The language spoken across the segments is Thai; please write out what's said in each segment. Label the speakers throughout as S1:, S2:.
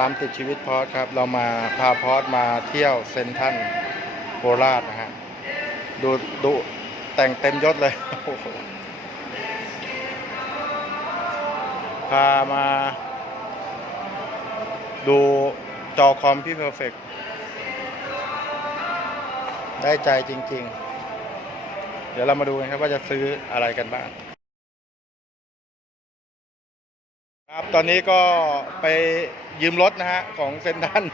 S1: ตามติดชีวิตพอสครับ เรามาพาพอสมาเที่ยวเซนทันโคราชนะฮะดูดูแต่งเต็มยศเลย พามาดูจอคอมพี่เพอร์เฟกได้ใจจริง ๆ เดี๋ยวเรามาดูกันครับว่าจะซื้ออะไรกันบ้าง ครับตอนนี้ก็ไปยืมรถนะฮะของเซนทัน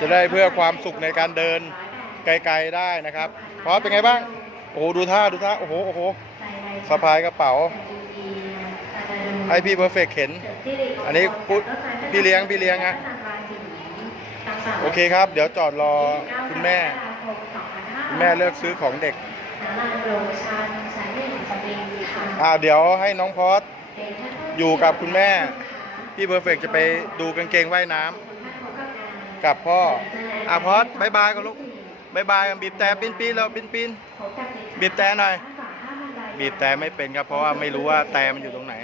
S1: จะได้เพื่อความสุขในการเดินไกลๆได้นะครับพราะเป็นไงบ้าง โอ้โหดูท่าดูท่าโอ้โหโอ้โหสะพายกระเป๋าให้พี่เพอร์เฟกเข็น อันนี้พี่เลี้ยงพี่เลี้ยงฮะโอเคครับ เดี๋ยวจอดรอคุณแม่ คุณแม่เลือกซื้อของเด็กอ่าเดี๋ยวให้น้องพอส อยู่กับคุณแม่ พี่เพอร์เฟกจะไปดูกางเกงว่ายน้ำกับพ่ออาพอสบายบายกันลูกบายบายกันบีบแต่ปีนปีนแล้วปีนปีนบีบแต่หน่อย บีบแต่ไม่เป็นครับ เพราะว่าไม่รู้ว่าแต่มันอยู่ตรงไหน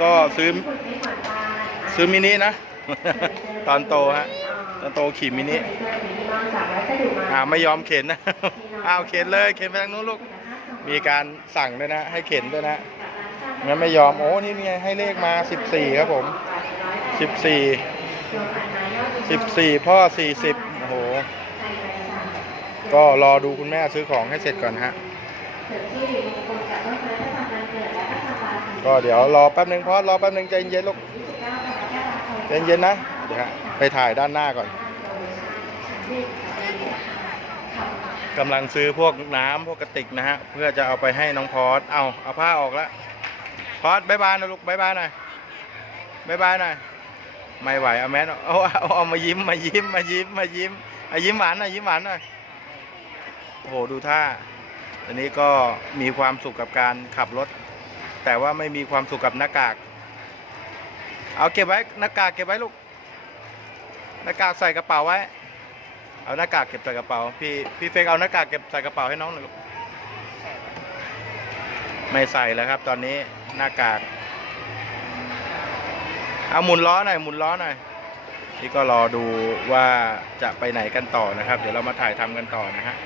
S1: ก็ซื้อซื้อมินินะ ตอนโตฮะตอนโตขี่มินิอ่าไม่ยอมเข็นนะอ้าวเข็นเลยเข็นไปทางนู้นลูกมีการสั่งด้วยนะ ให้เข็นด้วยนะ งั้นไม่ยอม โอ้นี่ไงให้เลขมา14ครับผม14 14พ่อ40โอ้โห ก็รอดูคุณแม่ซื้อของให้เสร็จก่อนฮะ ก็เดี๋ยวรอแป๊บหนึ่งพ่อรอแป๊บหนึ่งใจเย็นๆลูกใจเย็นๆนะ เดี๋ยวฮะไปถ่ายด้านหน้าก่อนกำลังซื้อพวกน้ำพวกกระติกนะฮะ เพื่อจะเอาไปให้น้องพอสเอาเอาผ้าออกแล้ว พอสบายบายนะลูกบายบายหน่อยบายบายหน่อยไม่ไหวเอาแมสเอาเอาเออมายิ้มมายิ้มมายิ้มมายิ้มอายิ้มหวานหน่อยยิ้มหวานหน่อยโอ้โหดูท่าอันนี้ก็มีความสุขกับการขับรถ แต่ว่าไม่มีความสุขกับหน้ากาก เอาเก็บไว้หน้ากากเก็บไว้ลูกหน้ากากใส่กระเป๋าไว้ เอาหน้ากากเก็บใส่กระเป๋า พี่พี่เฟกเอาหน้ากากเก็บใส่กระเป๋าให้น้องหน่อยลูก ไม่ใส่แล้วครับ ตอนนี้หน้ากาก เอาหมุนล้อหน่อยหมุนล้อหน่อยนี่ก็รอดูว่าจะไปไหนกันต่อนะครับ เดี๋ยวเรามาถ่ายทำกันต่อนะฮะ